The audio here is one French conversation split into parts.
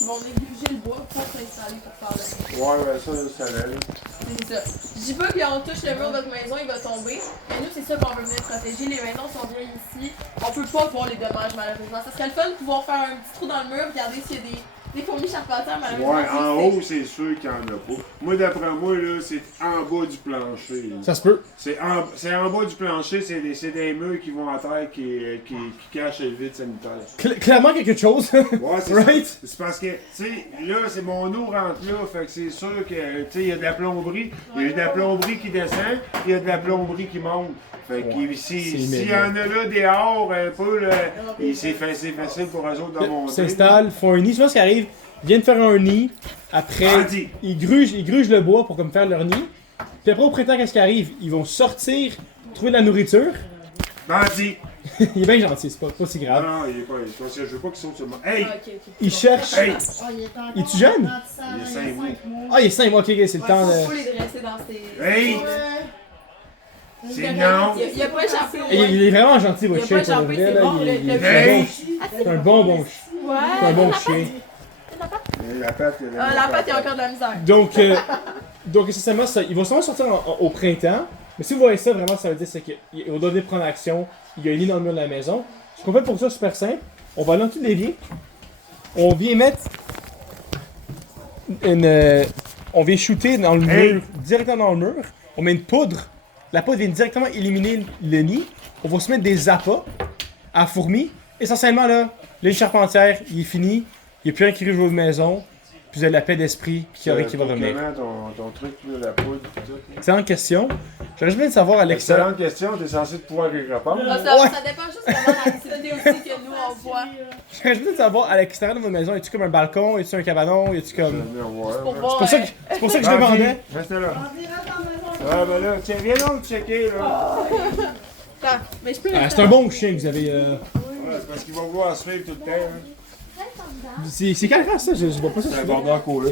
Ils vont négliger le bois pour s'installer pour faire le. Ouais, ben ça l'aide. C'est ça. Je dis pas qu'on touche le mur de votre maison, il va tomber. Mais nous, c'est ça qu'on veut venir protéger. Les maisons sont bien ici. On peut pas voir les dommages, malheureusement. Ça serait le fun de pouvoir faire un petit trou dans le mur, regarder s'il y a des fourmis charpentières, malheureusement. Ouais, en haut, c'est sûr qu'il n'y en a pas. Moi, d'après moi, là, c'est en bas du plancher. Là. Ça se peut. C'est en bas du plancher, c'est des murs qui vont à terre qui cachent le vide sanitaire. Clairement quelque chose. Ouais, c'est Right? ça. C'est parce que, tu sais, là, c'est mon eau rentre là, fait que c'est sûr que, tu sais, il y a de la plomberie. Il y a de la plomberie qui descend, il y a de la plomberie qui monte. Fait que s'il y en a là dehors, un peu, là, c'est facile pour eux autres de monter. S'installent, font un nid. Souvent, ce qui arrive, ils viennent faire un nid. Après, Bandit. ils grugent le bois pour comme faire leur nid. Puis après, au printemps, qu'est-ce qui arrive? Ils vont sortir, trouver de la nourriture. Bandit! Il est bien gentil, c'est pas si grave. Non, il est pas. Je veux pas qu'il saute sur moi. Hey! Ah, ok. Ils cherchent. Hey! Il est-tu jeune? Il est 5 mois. Ah, il est 5 mois, ok, c'est le temps Faut de. les dresser dans ces. Hey! C'est non! Il a pas échappé au Et il est vraiment gentil, Il votre a chien, pas pour échappé, vrai, c'est là. bon. Il est Hey! c'est un bon chien. Ouais. C'est un bon chien. La patte, La patte, il y a encore de la misère. Donc essentiellement, ils vont sûrement sortir au printemps. Mais si vous voyez ça, vraiment, ça veut dire qu'on doit venir prendre action. Il y a un lit dans le mur de la maison. Ce qu'on fait pour ça, c'est super simple. On va aller en dessous de l'évier. On vient mettre on vient shooter dans le mur, directement dans le mur. On met une poudre. La poudre vient directement éliminer le nid. On va se mettre des appâts à fourmis. Essentiellement, là, l'île charpentière, il est fini. Il n'y a plus rien qui arrive à votre maison. Puis vous avez la paix d'esprit qui va revenir. Ton truc, là, la poudre, tout. Excellente question. J'aurais juste besoin de savoir à l'extérieur. Excellente question, t'es censé pouvoir y répondre. Ça dépend juste vraiment de l'activité aussi que nous on voit. J'aurais juste besoin de savoir à l'extérieur de votre maison, est-tu comme un balcon, est-tu un cabanon, est-tu comme. Pour voir. C'est pour ça que je demandais. Reste là. Ah ben là, tiens, viens donc checker là. Attends, mais je peux C'est un bon chien que vous avez. Ouais, c'est parce qu'il va vouloir se suivre tout le temps. Hein. C'est quelle race ça? Je vois pas ça. C'est un border collé.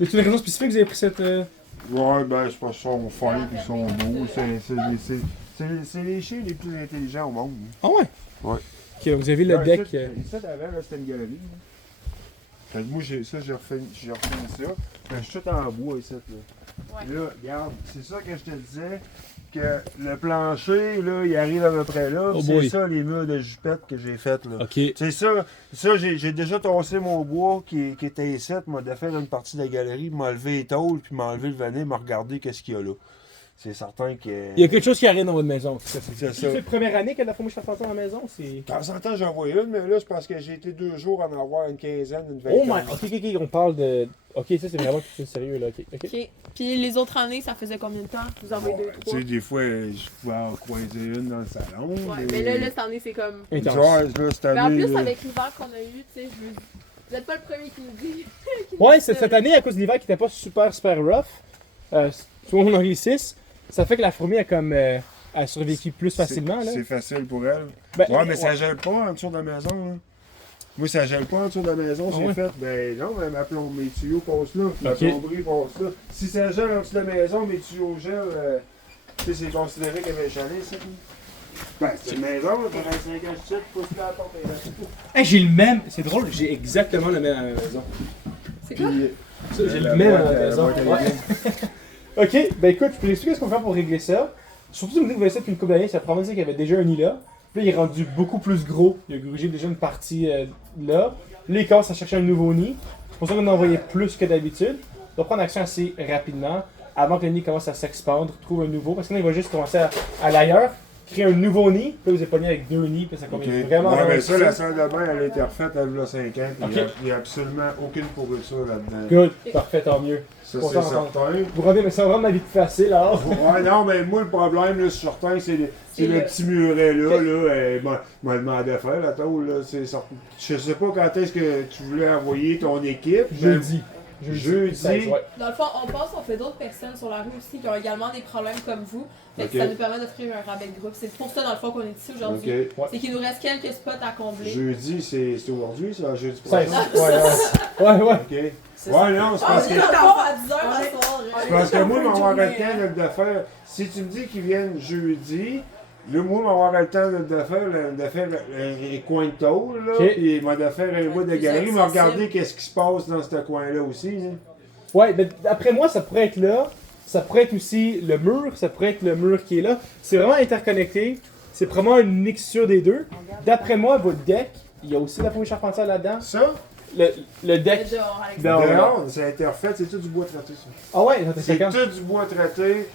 Y a-t-il une raison spécifique que vous avez pris cette. Ouais, ben c'est pas son fin pis son beau. C'est les chiens les plus intelligents au monde. Ah ouais? Ouais. Ok, donc vous avez le deck. Ça d'avant, là, c'était une galerie. Là. Fait que moi, j'ai refait ça. Ben, je suis tout en bois ici. Là. Ouais. Là, regarde, c'est ça que je te disais. Que le plancher, là, il arrive à peu près là. Oh C'est boy. ça les murs de jupette que j'ai fait là. Ok. C'est ça j'ai déjà tassé mon bois qui était ici, m'a défait une partie de la galerie, m'a enlevé les tôles, puis m'a enlevé le venin, m'a regardé qu'est-ce qu'il y a là. C'est certain que. Il y a quelque chose qui arrive dans votre maison. C'est C'est ça. C'est la première année que la fourmi charpentière dans la maison? C'est. De temps en temps, j'en vois une, mais là, c'est parce que j'ai été 2 jours à en avoir une quinzaine, une Oh vingtaine. my. Ok, on parle de. Ok, ça c'est vraiment quelque chose de sérieux là. Ok. Ok. Puis les autres années, ça faisait combien de temps? Vous en avez deux, Tu trois? sais, des fois, je pouvais en croiser une dans le salon. Ouais, mais là, cette année, c'est comme. Intense. Genre, là, cette Mais en année, plus, là, avec l'hiver qu'on a eu, tu sais, vous êtes pas le premier qui nous dit. Ouais, cette année, à cause de l'hiver qui était pas super rough, soit on en réussisse, ça fait que la fourmi a comme. A survécu plus facilement là. c'est facile pour elle. Ben, Ouais, mais ça gèle pas en dessous de la maison. Là. Moi, ça gèle pas en dessous de la maison, Ah j'ai ouais? fait. Ben non, mais mes tuyaux passent là, ma Ok. plomberie passe là. Si ça gèle en dessous de la maison, mes tuyaux gèlent, tu sais, c'est considéré comme un chalet, ça. Ben, c'est une maison, là, t'as 25 ans, je sais, pousse la porte et là. Hey, j'ai le même. C'est drôle, j'ai exactement le même à la maison. C'est quoi? Ça, j'ai le même à la maison. Ouais. Ok, ben écoute, je peux expliquer ce qu'on fait pour régler ça. Surtout si vous me dites que vous voyez ça depuis une couple d'années, ça prend dire qu'il y avait déjà un nid là. Puis là, il est rendu beaucoup plus gros. Il a grugé déjà une partie là. Là, il commence à chercher un nouveau nid. C'est pour ça qu'on en envoyait plus que d'habitude. On doit prendre action assez rapidement avant que le nid commence à s'expandre, trouve un nouveau. Parce que là, il va juste commencer à aller ailleurs, créer un nouveau nid. Puis là, vous êtes pogné avec deux nids. Puis ça Ok. convient vraiment. Ouais, mais difficile. ça, la salle de bain, elle a été refaite il y a 5 ans. Puis Ok. il n'y a absolument aucune pourriture là-dedans. Good, parfait, tant mieux. Ça, Content c'est d'entendre. certain. Vous rendez, mais ça va rendre ma vie plus facile alors. Ouais, non, mais moi, le problème, là, je suis certain, c'est le petit muret là. M'a demandé à faire la tôle, là. Je sais pas quand est-ce que tu voulais envoyer ton équipe. mais Jeudi. Jeudi. 16, ouais. Dans le fond, on fait d'autres personnes sur la rue aussi qui ont également des problèmes comme vous. Fait que Ok. ça nous permet d'offrir un rabais de groupe. C'est pour ça, dans le fond, qu'on est ici aujourd'hui. Ok. C'est qu'il nous reste quelques spots à combler. Jeudi, c'est aujourd'hui, ça? Jeudi 16. prochain? Ouais. Ok. Ouais, non, c'est Ah, parce c'est que. dans le fond à 10h ce soir. C'est parce que moi, mon temps de le faire. Si tu me dis qu'ils viennent jeudi, Là, moi, je vais avoir le temps de faire les coins de tôle, là. Ok. Puis, moi, de faire un bout de galerie, mais regarder qu'est-ce qui se passe dans ce coin-là aussi. Hein. Ouais, ben, d'après moi, ça pourrait être là. Ça pourrait être aussi le mur. Ça pourrait être le mur qui est là. C'est vraiment interconnecté. C'est vraiment une mixture des deux. D'après moi, votre deck, il y a aussi la fourmi charpentière là-dedans. Ça, Le deck. Dehors, Alexandre. Dehors. ça a été refait, c'est tout du bois traité, ça. Ah ouais, ça C'est fait quand? tout du bois traité.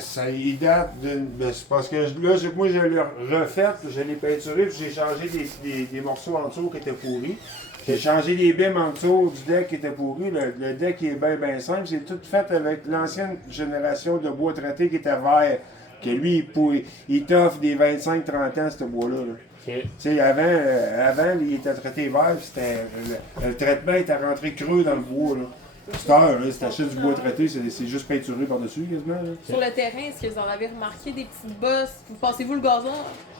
Ça il date d'une. Ben, c'est parce que là, moi, je l'ai refait, je l'ai peinturé, puis j'ai changé des morceaux en dessous qui étaient pourris. J'ai changé les bimes en dessous du deck qui était pourri. Le deck est bien simple. C'est tout fait avec l'ancienne génération de bois traité qui était vert. Que lui, il t'offre des 25-30 ans, ce bois-là. Là. Ok. Tu sais, avant, il était traité vert, puis le traitement était rentré creux dans le bois. Là. Cette heure, là, si t'achètes du bois traité, c'est juste peinturé par-dessus, quasiment. Là. Sur le terrain, est-ce que vous en avez remarqué des petites bosses? Vous passez-vous le gazon,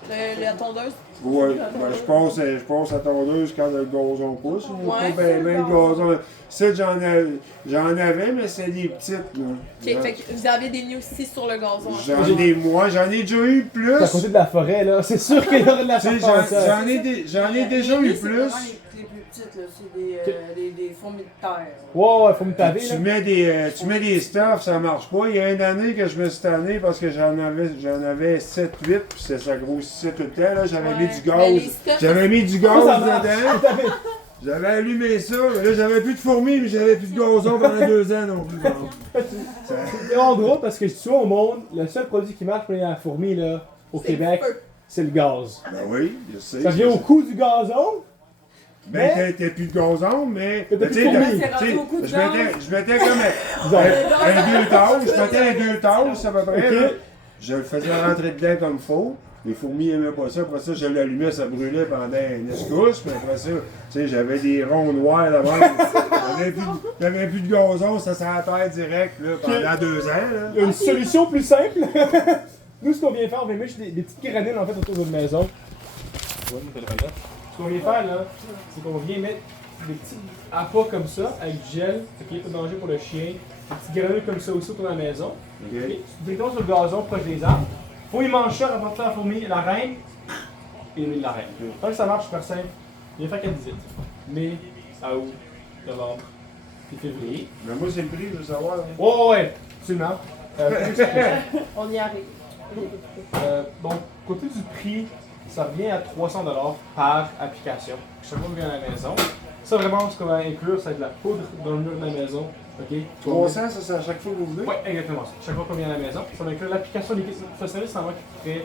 la tondeuse? Ouais, ben, je passe à tondeuse quand le gazon pousse. Ouais. Ben, le gazon. Ça, j'en avais, mais c'est des petites. Là. Ok, fait que vous avez des nids aussi sur le gazon. J'en ai déjà eu plus. C'est à côté de la forêt, là. C'est sûr qu'il y aura de la Tu sais, charpentière. j'en ai déjà eu C'est plus. vraiment les plus petites, là. C'est des fourmis de terre. Ouais, faut me taper, là. Tu mets des stuffs, ça marche pas. Il y a une année que je me suis tanné parce que j'en avais 7-8, puis ça grossissait tout le temps. Là, j'avais mis du Mais les gaz. stuffs- J'avais mis du Ça gaz marche. dedans. J'avais allumé ça. Là, j'avais plus de fourmis, mais j'avais plus de gazon pendant 2 ans non plus. Bon. C'est vraiment drôle parce que tu vois au monde, le seul produit qui marche pour la fourmi, là, au C'est Québec, le feu. c'est le gaz. Ben oui, je sais. Ça vient au coût du gazon. Ben, t'as plus de gazon, mais. T'as plus de tu sais, fourmis. C'est rendu au coup de je mettais comme Genre, un 2 tasses. Je mettais un 2 tasses à peu près. Ok. Là. Je le faisais rentrer dedans comme il faut. Les fourmis n'aimaient pas ça. Après ça, je l'allumais, ça brûlait pendant une escousse. Puis après ça, tu sais, j'avais des ronds noirs là-bas. J'avais plus de gazon, ça s'est à terre direct là, pendant 2 ans. Là. il y a une solution plus simple. Nous, ce qu'on vient faire, on vient mettre des petites granules en fait autour de notre maison. Ouais, mon téléphone là. Ce qu'on vient faire là, c'est qu'on vient mettre des petits appâts comme ça, avec du gel, ok, pas de danger pour le chien. Des petites granules comme ça aussi autour de la maison. Ok. Ok. Directement sur le gazon, proche des arbres. Faut y manger ça, rapporter la fourmi, la reine, et l'huile de la reine. Tant que ça marche, super simple. Viens faire 4 visites. Mai, août, novembre, puis février. Mais moi, c'est le prix, je veux savoir. Hein. Ouais, absolument. On y arrive. Donc, côté du prix, ça revient à 300$ par application. Chaque fois que vous venez à la maison. Ça, vraiment, ce qu'on va inclure, c'est de la poudre dans le mur de la maison. Ok? 300, ça, c'est à chaque fois que vous venez? Oui, exactement. Chaque fois qu'on vient à la maison, ça va inclure l'application liquide. C'est un service en moi qui ferait.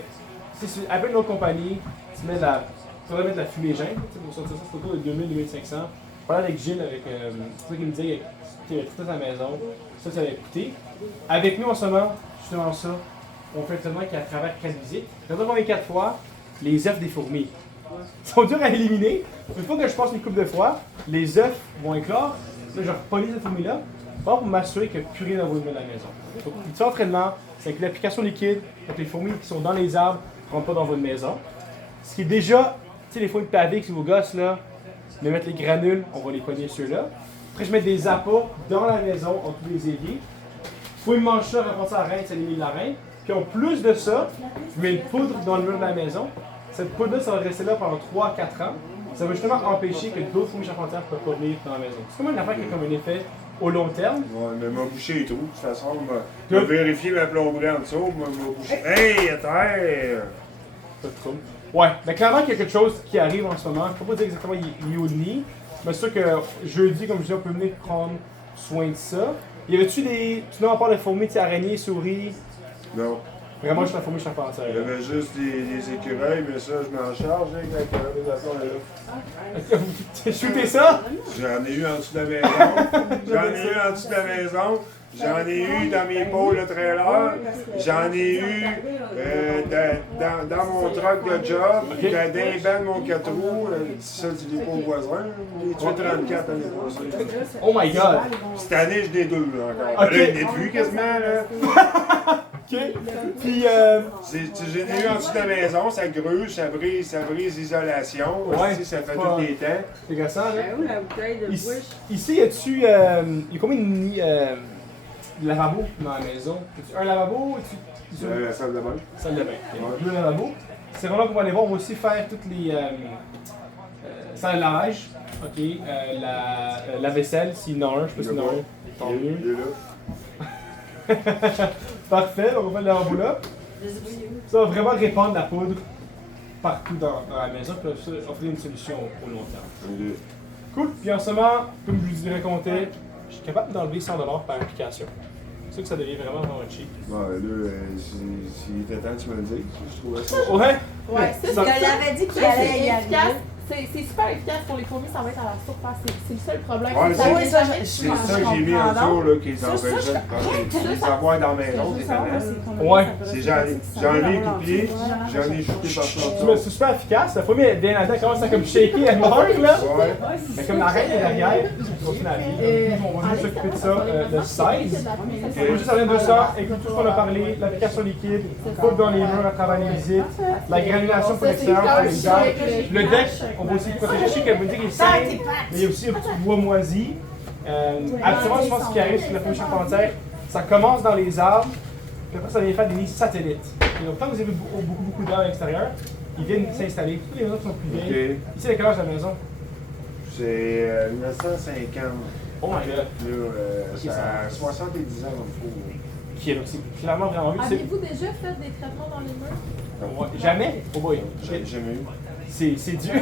Si tu appelles une autre compagnie, tu mets de la. Tu pourrais mettre de la fumée-gêne, pour sortir ça, c'est autour de 2000-2500. Je parlais avec Gilles, c'est ça qu'il me disait qu'il avait tout à sa maison, ça allait coûter. Avec nous en ce moment, justement ça, on fait un traitement qui est à travers 4 visites. Quand on vient 4 fois, les œufs des fourmis. Ils sont durs à éliminer. Une fois que je passe une couple de fois, les œufs vont éclore. Là, je repolis cette fourmi-là pour m'assurer qu'il n'y a plus rien à vous de la maison. Donc, le petit entraînement, c'est avec l'application liquide, donc les fourmis qui sont dans les arbres ne rentrent pas dans votre maison. Ce qui est déjà, tu sais, les fourmis de pavé que vos gosses, là, de mettre les granules, on va les pogner ceux-là. Après, je mets des appâts dans la maison, en tous les éviers. Faut mange ça, rapporter la reine, ça élimine la reine. Puis en plus de ça, je mets une poudre dans le mur de la maison. Cette poudre-là, ça va rester là pendant 3 à 4 ans. Ça va justement empêcher que d'autres fourmis charpentières ne peuvent pas venir dans la maison. C'est comme une affaire qui a comme un effet au long terme. Ouais, mais m'a bouché les trous. De toute façon, m'a vérifié ma plomberie en dessous. M'a bouché. Hey, à terre! Pas de trouble. Ouais, mais clairement qu'il y a quelque chose qui arrive en ce moment. Je ne peux pas dire exactement il est où le nid. Mais c'est sûr que jeudi, comme je disais, on peut venir prendre soin de ça. Y avait-tu des. Sinon, à part les fourmis, araignées, souris? Non. Vraiment juste la fourmi charpentière. Il y avait juste des écureuils, mais ça, je m'en charge hein, quand les affaires là. T'as shooté ça? J'en ai eu en dessous de la maison. J'en ai eu en dessous de la maison. J'en ai eu dans mes pôles de trailer. J'en ai eu dans mon truck de job. Dans les bancs de mon 4 roues. Ça, tu l'es pas au voisin. J'ai tué 34 l'année passée. Oh my god! Cette année, je n'ai 2 là, encore. Ok. Là, il n'est plus quasiment. Là. Ok. Puis, J'en ai eu en dessous de la maison. Ça gruge, ça brise l'isolation. Ouais, Aussi, ça fait pas- tous les temps. c'est gossant, là. Ben où la bouteille de Ici, bouche? ici, y a-tu. Il y a combien de nids? lavabo dans la maison. As-tu un lavabo ou tu. La salle de bain. Salle de bain. Deux lavabos. C'est vraiment qu'on va aller voir. On va aussi faire toutes les salles de lavage. Ok. La vaisselle, s'il y en a un. Je sais pas s'il y en a un. Tant mieux. Il est là. Parfait. Donc on va faire le lavabo là. Ça va vraiment répandre la poudre partout dans la maison. Puis ça offrir une solution au long terme. Cool. Puis en ce moment, comme je vous ai raconté, je suis capable d'enlever 100$ par application. C'est ça que ça devient vraiment cheap. Bon, là, s'il était temps, tu me le dis. Je trouvais ça. Ouais. Ouais, ça, Je l'avais dit qu'il ça, allait c'est y efficace. arriver. C'est super efficace pour les fourmis, ça va être à la surface. C'est le seul problème. Ouais, Ça c'est- va oui, être ça, jamais- je- C'est ça que j'ai mis en dessous, là, qui est Ça, empêché ça, de savoir dans la maison, c'est étonnant. Ouais. C'est j'en ai coupé, j'en ai jeté partout. C'est super efficace. La fourmi est bien là-dedans, commence à comme shaker, elle meurt là. Ouais. Mais comme la reine est derrière, on continue à vivre. On va juste s'occuper de ça de 16. On va juste aller de ça, écoute tout ce qu'on a parlé, l'application liquide, poudre dans les murs à travers les visites, la granulation pour l'extérieur, pour les arbres. Le deck, on va aussi le protéger. Je sais qu'elle me dit qu'il est sain, mais il y a aussi un petit bois moisi. Habituellement, je pense ce qui arrive sur la feuille charpentière, ça commence dans les arbres, puis après ça vient faire des nids satellites. Et donc, quand vous avez beaucoup d'arbres à l'extérieur, ils viennent s'installer. Toutes les maisons qui sont plus vieilles. Ok. Ici, quel âge la maison? C'est 1950. Oh my god. Là, ça a 70 ans comme Qui est donc c'est clairement vraiment vu. Avez-vous déjà fait des traitements dans les murs? Ouais, jamais? Oh boy. J'ai jamais eu. C'est dur.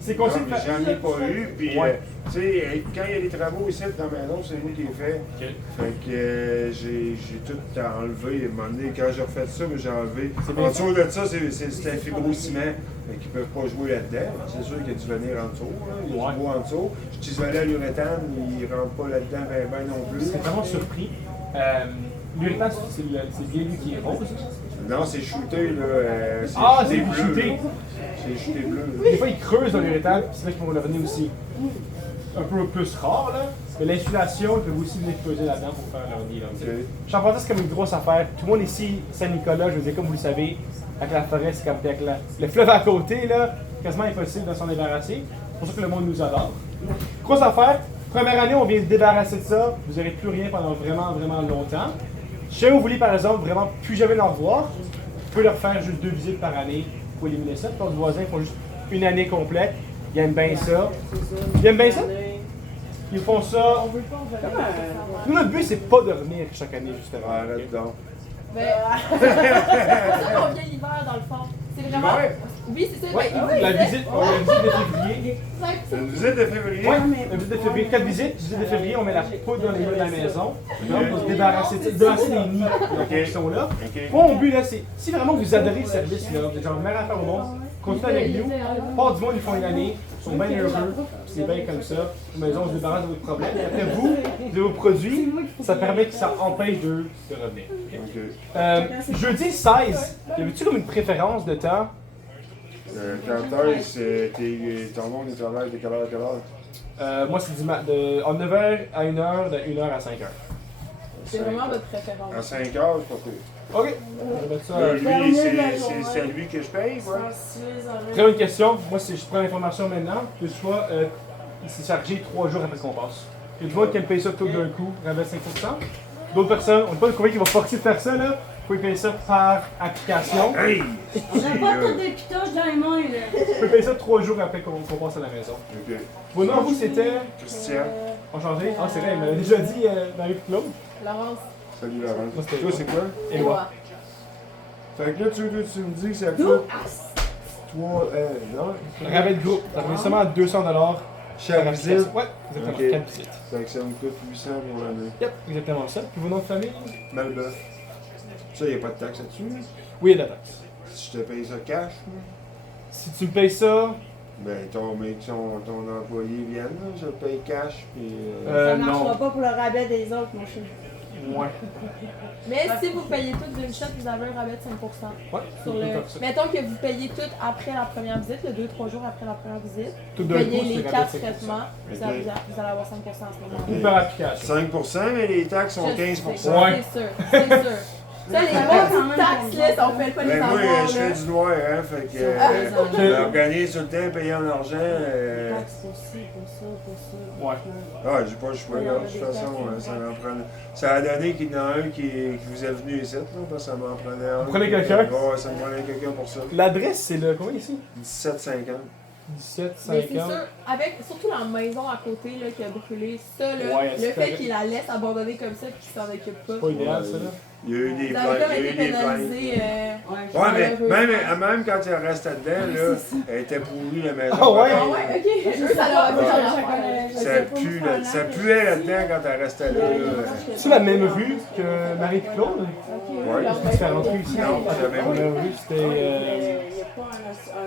C'est Non, conseillé de mais faire. j'en ai pas eu, puis Ouais. tu sais, quand il y a des travaux ici dans la maison, c'est moi qui ai fait. Ok. Fait que j'ai tout enlevé. À un moment donné, quand j'ai refait ça, j'ai enlevé. C'est bien En dessous de ça, c'est un fibrociment. Fait qu'ils peuvent pas jouer là-dedans. C'est sûr qu'il y a du venir en dessous. Là. Il y a Ouais. du bois en dessous. Je suis isolé à l'uréthane, ils rentrent pas là-dedans ben non plus. C'est vraiment surpris. L'urethane, c'est bien lui qui est rose. Non, c'est shooté, là. Ah, c'est bleu. shooté. C'est shooté bleu. Des fois, ils creusent dans l'urethane, puis c'est là qu'ils vont le revenir aussi. Un peu plus rare, là. Mais l'insulation, ils peuvent aussi venir creuser là-dedans pour faire leur nid. Ok. Champlain, c'est comme une grosse affaire. Tout le monde ici, Saint-Nicolas, je veux dire, comme vous le savez, avec la forêt, c'est comme avec le fleuve à côté, là, quasiment impossible de s'en débarrasser. C'est pour ça que le monde nous adore. Grosse affaire. Première année, on vient se débarrasser de ça. Vous n'aurez plus rien pendant vraiment longtemps. Si jamais vous voulez, par exemple, vraiment plus jamais l'en revoir, vous pouvez leur faire juste 2 visites par année pour éliminer ça. Puis votre voisin font juste une année complète. Ils aiment bien ça. Ils aiment bien ça? Ils font ça. Nous, notre but, c'est pas de revenir chaque année, justement. Ah, là-dedans. Ben, c'est ça qu'on vient l'hiver dans le fond. C'est vraiment. L'hiver? Oui, c'est ça. Ouais, Ben, il la disait- visite, on a une visite de février. C'est une visite de février? Ouais, la visite de février. 4 visites. Visite de février, on met la poudre dans les murs de la maison. Donc, pour se débarrasser des nids qui sont là. Ok. Mon but, là, c'est si vraiment vous adorez le service, là, vous êtes genre meilleure affaire au monde, continuez avec nous. Pas du monde, ils font une année, ils sont bien heureux, c'est bien comme ça. La maison, on se débarrasse de votre problème. Et après, vous, de vos produits, ça permet que ça empêche d'eux de revenir. Ok. Jeudi 16, y avait-tu comme une préférence de temps? Quand est-ce ton monde est travail de quelle heure à quelle heure? Moi, c'est en 9h à 1h, de 1h à 5h. C'est vraiment votre préférence. À 5 heures, c'est pas pire. Ok, on va mettre ça. Lui, c'est à lui que je paye, quoi. Très bonne question. Moi, si je prends l'information maintenant, toutefois, c'est chargé 3 jours après qu'on passe. Il y a du monde qui aime payer ça tout d'un coup, rabais 5%. D'autres personnes, on n'est pas combien qui vont forcer de faire ça, là. Vous pouvez payer ça par application. Hey! On n'a pas tout des pitoches dans les mains, là. Vous pouvez payer ça 3 jours après qu'on passe à la maison. Ok. Vos noms, vous, c'était. Christian. Enchanté. Ah, c'est vrai, il m'avait déjà dit Marie-Claude. Laurence. Salut Laurent. Moi, c'était Toi, c'est quoi? Éloi. Fait que là, tu me dis que ça coûte 3. Non? Rabais de groupe. Ça revient seulement à 200$ Chaque visite? Ouais, exactement. Ok. 4 visites. Fait que ça me coûte 800 pour l'année. Yep, exactement ça. Puis vos noms de famille? Malbeuf. Ça, y a pas de taxe là-dessus? Oui, il y a de la taxe. Si je te paye ça cash, moi, Si tu me payes ça, ben ton employé vient, là, je le paye cash, puis. Ça marchera non. pas pour le rabais des autres, mon chéri. Ouais. Mais si vous payez tout d'une shot, vous avez un rabais de 5%. Ouais, Sur tout le... comme ça. Mettons que vous payez tout après la première visite, le 2-3 jours après la première visite. Tout Vous d'un coup, payez c'est les rabais 4 de 5%. traitements, vous Ok. allez avoir 5% à ce moment-là. Ou par application. 5%, mais les taxes sont Je 15%. sais, Ouais. C'est sûr, c'est sûr. Ça, les grosses taxes, là, ça on fait pas les Ben moi, avoir, je là. fais du noir, hein, fait que Ah. je m'organise tout le temps, payer en argent. Taxe pour ci, pour ça, pour ça. Ouais. Ah, j'ai pas le choix, là, de toute façon, ça en prend. Ça a donné qu'il y en a un qui vous est venu ici, là, parce que ça m'en prenait un. Vous prenez quelqu'un? Ouais, ça me prenait quelqu'un pour ça. L'adresse, c'est le. Combien ici? 17,50. 17, Mais c'est 50. sûr, avec surtout la maison à côté là, qui a brûlé, ça, là, Ouais, le c'est fait correct. qu'il la laisse abandonnée comme ça et qu'il s'en occupe pas. C'est pas idéal, ça, là. Il y a eu des Ça plaintes. avait comme Il y a eu été des plaintes. pénalisé. Ouais, mais même quand il restait dedans, là, elle était pourrie la maison. Ah ouais? Ah ouais, ok. Eux, ça leur a fait genre Ça puait là-dedans quand elle restait là. C'est la même rue que Marie-Claude? Ouais. C'est différente rue ici. Non, c'est la même rue. La rue, c'était.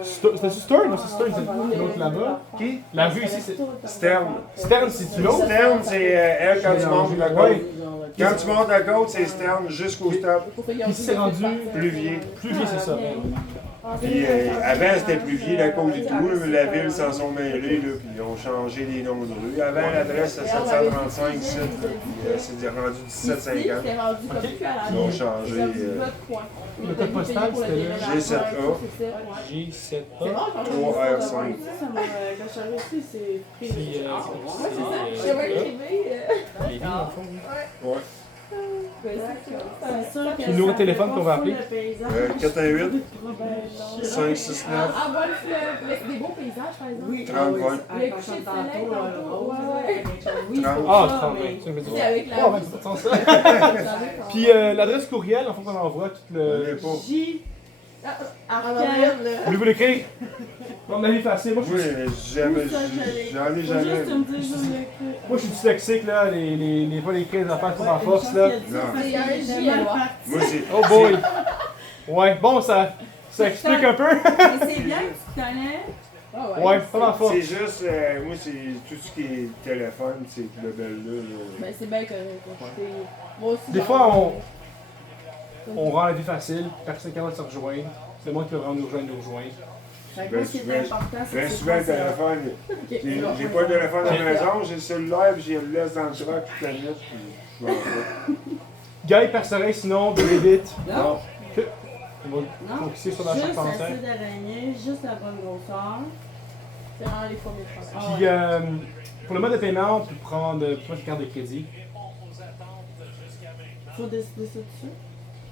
C'était-tu Stern? Non, c'est Stern, c'est l'autre là-bas. Qui? La rue ici, c'est. Stern. Stern, c'est-tu l'autre? Stern, c'est elle quand tu montes la côte. Ouais. Quand tu montes la côte, c'est Stern jusqu'au stop. Puis c'est rendu. Pluvier. Pluvier, c'est ça. Puis avant, c'était Pluvier, la côte du tout. La ville s'en sont mêlés, là, puis ils ont changé les noms de rue. Avant, l'adresse, c'était 735 ici, puis c'est rendu 1750. c'est rendu comme plus à la Ils ont ville. changé. C'est rendu votre coin. Le code postal, c'était le G7A. C'est J7A. vrai, 3R5. Ça m'a. Quand je suis arrivée ici, c'est pris. Puis, J'ai même écrivé. les villes, dans le fond. Ouais. C'est sûr que Puis le numéro de téléphone qu'on va appeler? 418 569 Ah, voilà, mais c'est des beaux paysages, par exemple. Oui, 30 20. Le coucher de soleil tantôt. Oui, Ah, 30, tu me dis. C'est avec la. Ah, ouais, c'est pas de sens, ça. Puis l'adresse courriel, il faut qu'on envoie tout Je l'ai le. pas. J. Voulez-vous l'écrire? Bon, ma vie facile. Moi, Oui, je mais jamais, j'en ai jamais. Juste me dire, je l'ai écrit. moi, je suis dyslexique, là. Les fois, l'écrire des affaires trop en force, là. C'est un J à loi. Moi, c'est. Oh boy! Ouais, bon, ça explique un peu. Mais c'est bien que tu connais. Ah Ouais, pas en force. C'est juste, moi, c'est tout ce qui est téléphone, c'est le bel-là. Ben, c'est bien que. Moi aussi. Des fois, on rend la vie facile, personne qui va se rejoindre. C'est moi qui veux vraiment nous rejoindre. Fait que moi, ce qui est important, c'est Ben que souvent, le téléphone. J'ai pas le téléphone à la maison, j'ai le cellulaire, puis je le laisse dans le truck toute la nuit. Puis je m'en vais. Guy Percerin, sinon, de vite. Non. Ok. On va Non, focuser sur la juste charpentière. assez d'araignée, juste la bonne grosseur. C'est vraiment les fois mes frères. Puis, pour le mode de paiement, on peut prendre une carte de crédit. Faut décider ça dessus.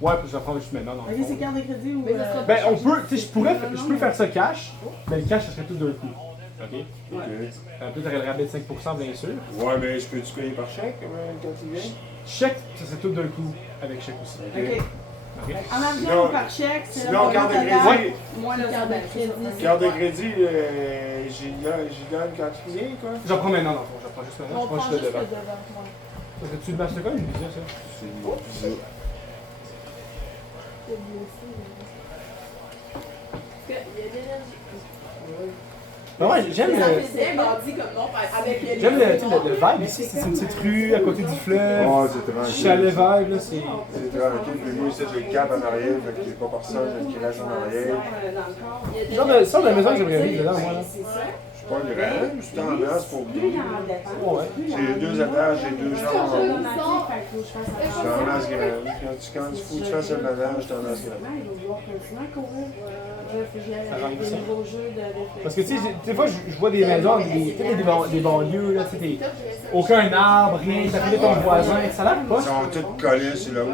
Ouais, puis je vais prendre juste maintenant. Dans le Ok, fond. c'est carte de crédit ou. Mais ça sera Ben, on peut, tu sais, je peux faire ça cash, mais le cash, ça serait tout d'un coup. Ok? Ok. Peut-être t'aurais le rabais de 5%, bien sûr. Ouais, mais je peux-tu payer par chèque quand tu viens? Chèque, ça serait tout d'un coup, avec chèque aussi. Ok. Ok? En argent Sinon- ou par chèque, c'est sinon, carte de crédit. Moins le Carte de crédit. Carte de crédit, j'y donne quand tu viens, quoi. J'en prends maintenant, dans le fond. J'en prends juste maintenant. On Je prends prend juste juste le le devant. devant. Ouais. Ça serait-tu le Mastercard ou une Visa, ça? C'est bizarre. C'est bien aussi, parce qu'il y a de l'énergie. Ben ouais, j'aime Ça le. fait bien bandit comme nom, avec les. J'aime le, tu sais, le vibe ici, c'est une petite rue à côté du fleuve. Oh, c'est tranquille. Chalet vibe, là, c'est. C'est tranquille, puis moi, ici, j'ai le cap en arrière, fait que j'ai pas personne, j'ai le crash en arrière. Genre de, ça, de la maison que j'aimerais vivre dedans, moi, là. C'est ça. Je suis pas grand, je suis en masse pour Plus deux. il en dépend. Ouais. Plus J'ai 2 étages, j'ai 2 chambres. il en dépend. Fait qu'il faut que je fasse Je suis en masse grande. Quand il faut que tu fasses le ménage, je suis en masse grande. Il va vouloir continuer à courir. Faut que j'aille Ça avec rend des ça. nouveaux jeux de réflexion. Parce que, tu sais, des fois, je vois des maisons, des banlieues, là, tu sais, aucun arbre, rien, ça fait ton voisin, ça a l'air Ils poche. sont tous collés sur l'autre.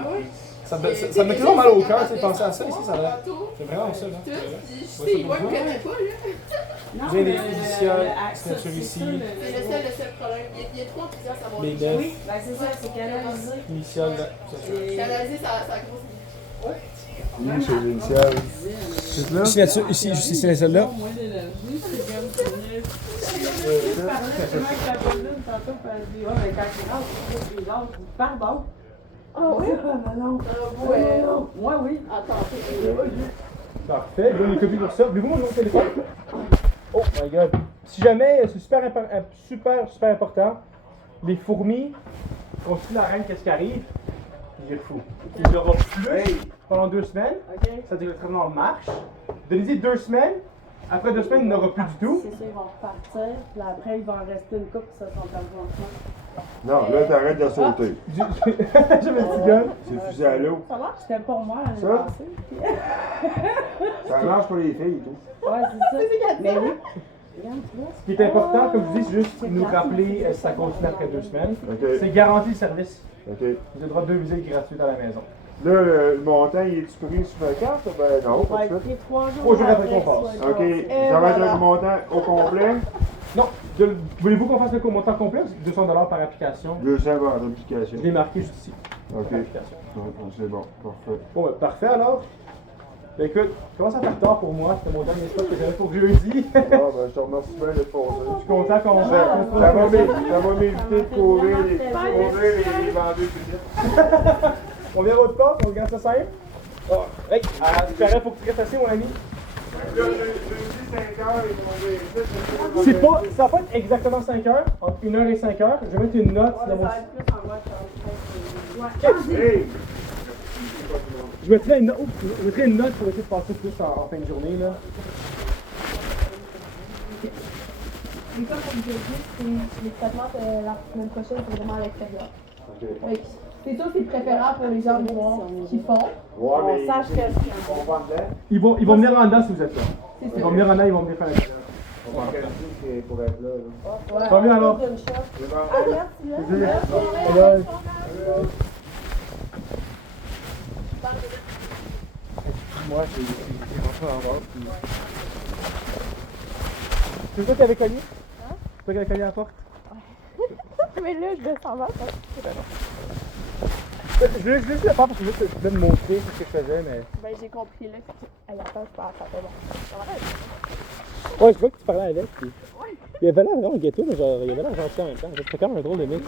Ça me met toujours mal au cœur, tu sais, penser à ça, ici, ça a l'air. C'est vraiment ça, là. Tout, je sais, moi, je me connais pas, là. Non, J'ai des mais initiales, accès, signature c'est ici. ça, C'est le seul problème. Il y a trois pièces à avoir. Les déjà. neuf, Oui, ben c'est ça, c'est canalisé. initial, là. Et- Canaliser, ça grossit. Oui, c'est l'initial. Signature, ici, c'est celle-là. Moi, l'énergie, c'est comme ça. Je parlais justement avec la Pauline tantôt, puis elle dit, ouais, mais quand tu rentres, tu rentres, tu dis, pardon. Ah oui? Non. Non. Moi, oui. Attends, Parfait, je donne une copie pour ça. Voulez-vous mon numéro de téléphone? Oh my god. Si jamais, c'est super important, les fourmis, quand tu la reine, qu'est-ce qui arrive? Il est fou. Il y aura plus pendant 2 semaines. OK. Ça dit que le traitement marche. Donnez-y 2 semaines, Après 2 semaines, il n'aura plus du tout. C'est ça, ils vont repartir. Puis après, il va en rester une couple qui se sont perdus ensemble. Non, là, t'arrêtes de sauter. J'ai mes petits gars. C'est fusé à l'eau. Ça marche? C'était pour moi l'année Ça? passée. Puis... Ça marche pour les filles et tout. Ouais, c'est ça. Mais oui. Regarde, tu vois. Ce qui est important, comme je dis, c'est juste nous rappeler si ça continue après 2 semaines. OK. C'est garanti le service. OK. Vous avez le droit de 2 visites gratuites à la maison. Là, le montant, il est-tu pris sur la carte? Ben non, pas Ouais, de suite. puis 3 jours. 3 jours après qu'on passe. soit OK. passé. Ça va être le montant au complet? Non, voulez-vous qu'on fasse le montant complet ou c'est 200$ par application? 200 par l'application. Je l'ai marqué juste ici. OK. Par application. Ouais, c'est bon. Parfait. Bon, ben, parfait alors. Ben, écoute, comment ça fait tard pour moi? C'était mon dernier spot que j'avais pour jeudi. Ah, ben, je te remercie bien d'être passé. Je suis content qu'on Ça va m'éviter de courir les vendeurs plus vite. On vient votre porte, on regarde ça simple. Oh, hey, tu paraît, faut que tu restes assis, mon ami. Là, jeudi 5 heures, ils vont venir. C'est pas, ça va pas être exactement 5 heures, entre 1 heure et 5 heures. Je vais mettre une note Ouais, dans mon. ça va être plus en mode Charles. Ouais. Hey! Je mettrai une note pour essayer de passer plus en fin de journée, là. Et comme je vous ai dit, les traitements la semaine prochaine, c'est vraiment à l'extérieur. OK. C'est sûr que c'est préférable pour les gens de voir qui font. Ouais, On mais sache que on va dedans. Ils vont venir en dedans si vous êtes là. C'est Ils ça. vont venir en dedans, ils vont venir faire la différence. On va organiser pour être là. Ouais. Ça va bien alors? Une shot. C'est bon. Ah, merci, là. Bye. Moi, j'ai rentré en robe. C'est toi qui avais cogné? Hein? C'est toi qui avais cogné à la porte? Mais là, je descends mal. Je voulais juste le faire parce que je voulais te montrer ce que je faisais, mais. Ben, j'ai compris là. À la fin, je parle, ça fait bon. Ouais, je vois que tu parlais avec. Puis... Il avait l'air vraiment ghetto, mais genre, il avait l'air gentil en même temps. C'était quand même un drôle de mix.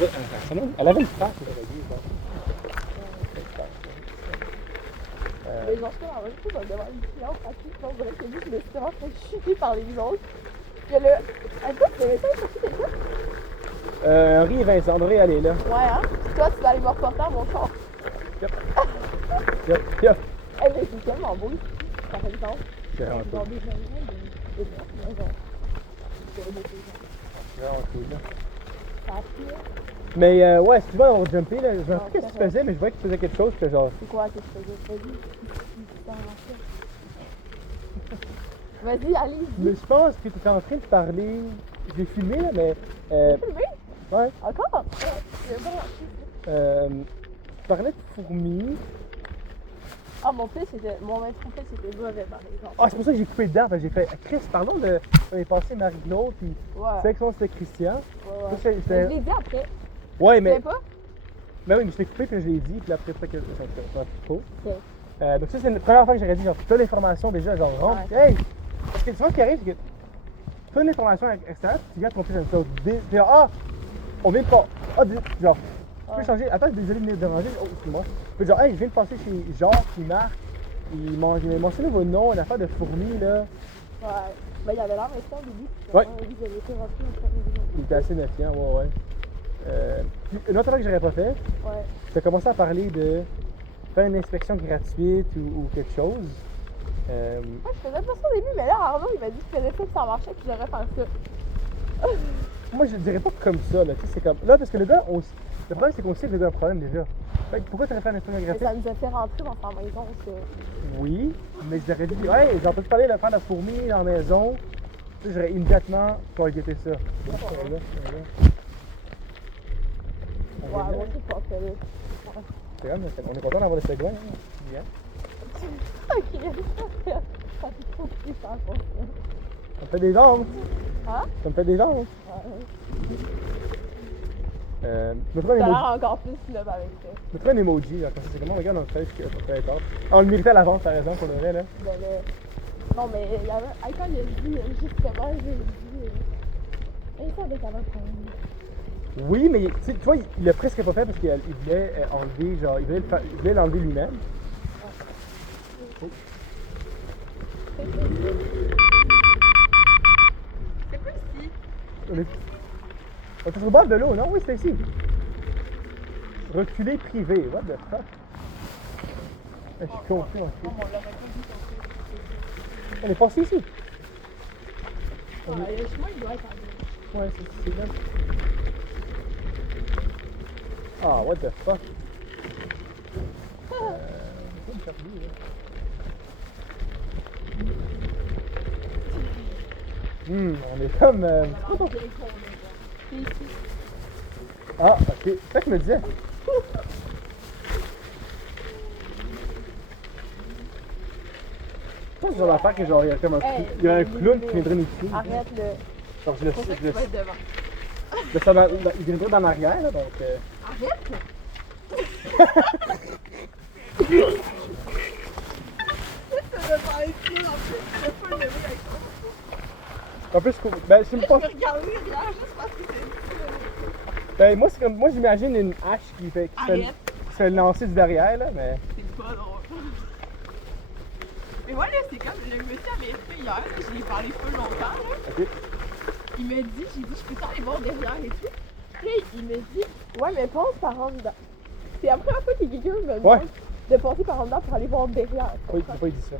Elle avait une face, elle avait dit, genre. Les gens, je suis en même temps, devant une cliente, à qui on dirait que lui, je me suis vraiment fait chuter par les autres. Que là, attends, tu devais pas chercher quelqu'un? Henri et Vincent, on devrait y aller là. Ouais, hein? Puis toi, tu vas aller me reporter à mon corps. Yep, yep. Eh, mais c'est tellement beau, par exemple. C'est vraiment Dans cool. des maisons, des maisons. C'est beau, Vraiment cool, là. ça a pris, là. Mais ouais, si tu vas avoir jumpé, là, je me rappelle qu'est-ce que tu faisais, mais je voyais que tu faisais quelque chose, que genre. C'est quoi que je faisais? Vas-y, allez, Mais je pense que tu étais en train de parler. Je l'ai filmé, là, mais. filmé? Ouais. Encore? C'est bon. Tu parlais de fourmis. Ah, mon fils, mon maître fils, c'était mauvais, par exemple. Ah, c'est pour ça que j'ai coupé dedans, parce que j'ai fait. Chris, parlons de. On est passé Marie-Claude, puis. Ouais. C'est que c'était Christian. Ouais, Ça, ouais. c'était- Je l'ai dit après. Ouais, Tu mais. sais pas? Mais oui, mais je l'ai coupé, puis je l'ai dit, puis après, ça, que ça trop. Ok. Donc, ça, c'est la première fois que j'aurais dit, genre, tu as l'information déjà, genre, rentre. Ouais. Hey! Parce que tu vois, ce qui arrive, c'est que tu as une information extérieure, tu regardes ton fils un peu. Puis, ah! On vient de pas. Ah, genre, tu peux Ouais. changer. Attends, désolé de me déranger. Oh, excuse-moi. Tu peux dire, hey, je viens de passer chez Jacques, puis Marc. Ils m'ont mentionné vos noms, une affaire de fourmis, là. Ouais. Ben, il avait l'air méchant au début. Ouais. Vous avez été rempli au premier vidéo. Il était assez méfiant, ouais. Puis, une autre affaire que j'aurais pas fait, Ouais. tu as commencé à parler de faire une inspection gratuite ou quelque chose. Moi, je faisais pas ça au début, mais là, Arnaud, il m'a dit que je faisais ça, que ça marchait, que je devrais faire ça. Moi, je dirais pas comme ça, là. Tu sais, c'est comme. Là, parce que le gars, le problème, c'est qu'on sait que le gars a un problème déjà. Fait que pourquoi tu aurais fait un inspection Mais gratuite? ça nous a fait rentrer dans sa maison, ça. Oui, mais je t'aurais dit, hey, j'ai entendu parler de faire de la fourmi dans la maison. Tu sais, j'aurais immédiatement targeté ça. Ouais, moi aussi, je pense que là. C'est comme, on est content d'avoir le segway, hein? Yeah. Ok, ça fait trop puissant pour ça. Ça me fait des ventes. Hein? Ça me fait des ventes. Je me ferai un T'as emoji. l'air encore plus love avec ça. Je me ferai un emoji, là, quand c'est comment, regarde, on le fait, ça fait tard. On le méritait à l'avance, par exemple, pour le vrai, là. Ben là. Non, mais il y avait. Hey, quand il a dit, justement, j'ai dit. Il savait qu'il y avait un problème. Oui, mais tu vois, il l'a presque pas fait parce qu'il voulait enlever, genre, il voulait l'enlever lui-même. C'est quoi ici? On est sur le bord de l'eau, non? Oui, c'était ici. Reculé privé, what the fuck? Je suis confus en fait. On l'aurait pas dit qu'on On est passé ici. Ouais, le chemin, il doit être en Ouais, c'est là. Ah, what the fuck? On est comme. Ah, ok. C'est ça que je me disais. Je pense que genre l'affaire que genre il y a comme un, il y a un clown qui viendrait nous tuer. Arrête-le. Genre je le C'est pour ça que tu vas être devant. il viendrait dans l'arrière là, donc. Arrête! En plus, ben c'est pas. Regarder derrière juste parce que c'est. Ben moi c'est comme. Moi j'imagine une hache qui se fait lancer du derrière là, mais. C'est pas drôle. Mais moi là, c'est comme le monsieur avait fait hier, là, je l'ai parlé pas longtemps là. Ok. Il me dit, j'ai dit, je peux t'aller voir derrière et tout. Puis il me dit, ouais, mais pense par en dedans. C'est la première fois que quelqu'un me demande de passer par en dedans pour aller voir derrière. Oui, il n'a pas dit ça.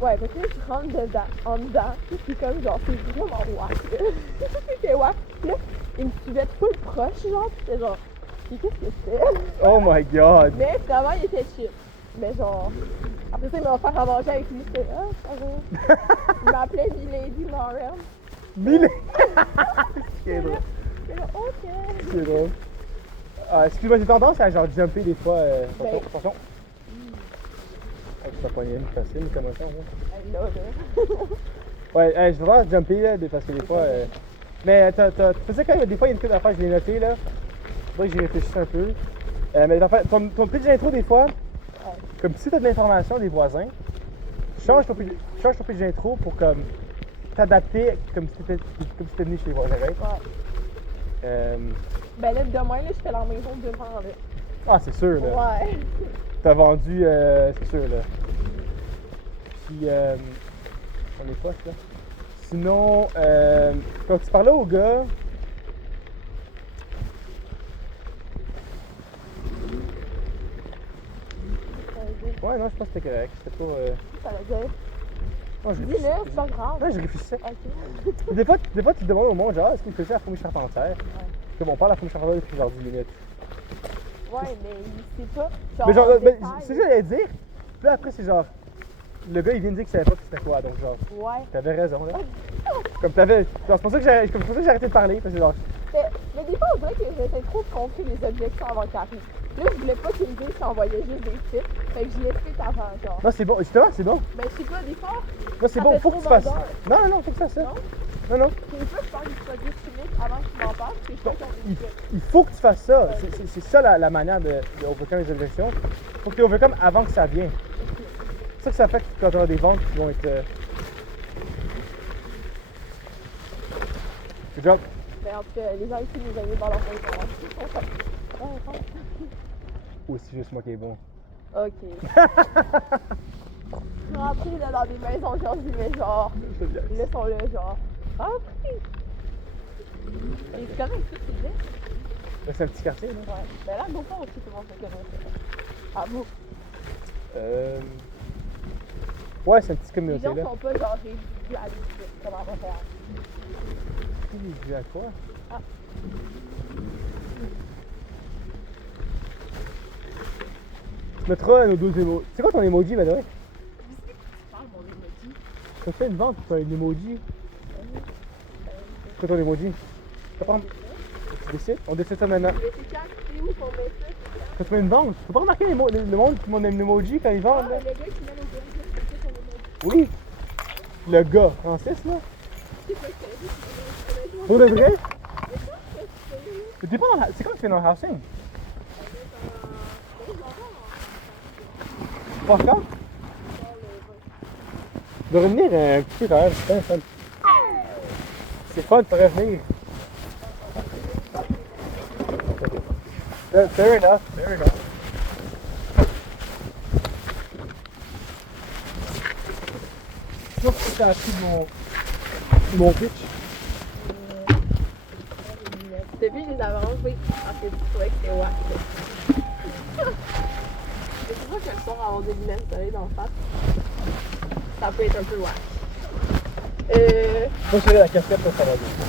Ouais, parce que là, tu rentres dedans, en dedans, puis comme genre, c'est vraiment wack. C'était wack. Puis là, il me suivait full proche, genre, puis c'était genre, puis qu'est-ce que c'est? Oh my god! Mais vraiment, il était chill. Mais genre, après ça, il m'a offert à manger avec lui, c'était, ah, ça va. Il m'appelait Milady Lauren. Mille! C'est drôle. J'étais là, ok. C'est drôle. Excuse-moi, j'ai tendance à genre jumper des fois. Attention. Je t'ai pogné une facile, une commotion. Là, là. Ouais, j'ai tendance à jumper là, parce que des fois. Mais tu sais quand des fois il y a une couple d'affaires, je l'ai noté là. Faudrait que j'y réfléchisse un peu. Mais ton pitch d'intro des fois, comme si t'as de l'information des voisins, change ton pitch d'intro pour comme t'adapter comme si t'étais venu chez les voisins. Ouais. Ben là, demain, là, je fais la maison devant, là. Ah, c'est sûr, là. Ouais. T'as vendu, c'est sûr, là. Puis, on est poche, là. Sinon, quand tu parlais au gars... Ouais, non, je pense que c'était correct. C'était pas... Ça veut dire. Non, je Dis-le, réfléchissais. c'est pas grave. Non, je réfléchissais. Ok. Des fois, tu te demandes au monde, genre, est-ce qu'il faisait la fourmi charpentière? Comme on parle de la fourmi charpentière depuis genre 10 minutes. Ouais, mais il sait pas. Mais genre, en c'est détail. ce que j'allais dire. Puis là, après, c'est genre. Le gars, il vient de dire qu'il savait pas que c'était quoi, donc genre. Ouais. T'avais raison, là. Comme t'avais. Genre, c'est pour ça que j'ai arrêté de parler, parce que genre. Mais des fois, on dirait que j'étais trop compris les objections avant qu'il arrive. Là, je voulais pas qu'il me dise qu'il envoyait juste des titres. Fait que je l'explique avant, genre. Non, c'est bon, justement, c'est bon. Ben, je sais pas, des fois. Non, c'est Ça bon, fait faut que trop tu fasses. vendeur. Non, faut que tu fasses ça. Non? Non. Des fois, je parle du produit chimique avant qu'il m'en parle, puis je pense qu'on est prêt. Il faut que tu fasses ça. C'est ça la manière de overcome les objections. Faut que tu overcome avant que ça vienne. C'est ça que ça fait quand tu auras des ventes qui vont être. Good job. Ben, en tout cas, les gens ici nous aiment dans leur maison. Ou c'est juste moi qui est bon. Ok. Je suis rentrée là, dans des maisons aujourd'hui, mais genre, là, sont là, genre, ah oui! Et c'est quand même tout, c'est bien. C'est un petit quartier, là. Ouais. Ben là, bon, aussi, tout le monde se connaît. Ah, vous? Ouais, c'est une petite Les communauté, gens là. sont pas genre réduits à l'équipe, comme à Montréal. Il dit à quoi? Ah. Tu mettras nos deux emojis. C'est quoi ton emoji, madame? Je sais que tu parles, mon emoji. Tu fais une vente pour un emoji. C'est quoi ton emoji? Tu prends... Tu décides? On décide ça maintenant. Mais c'est quand, c'est où qu'on met ça? Quand tu fais une vente, tu peux pas remarquer le monde qui m'ont un emoji quand ils vendent, Ah, là? le gars qui met au gars, c'est ça ton emoji. Oui! Le gars, Francis, là? C'est pas que t'as dit, c'est Pour de vrai? Mais t'es pas dans la... C'est quoi que tu fais dans le housing? Pas encore? De revenir un petit peu quand même, c'est fun. C'est fun de revenir. Fair enough. Je pense que t'as appris mon pitch. Depuis, je les avais enlevés parce que tu trouvais que c'était wack. C'est pour ça que le soir, avoir des lunettes de soleil dans le face, ça peut être un peu wack. Moi, je serais la casquette pour travailler.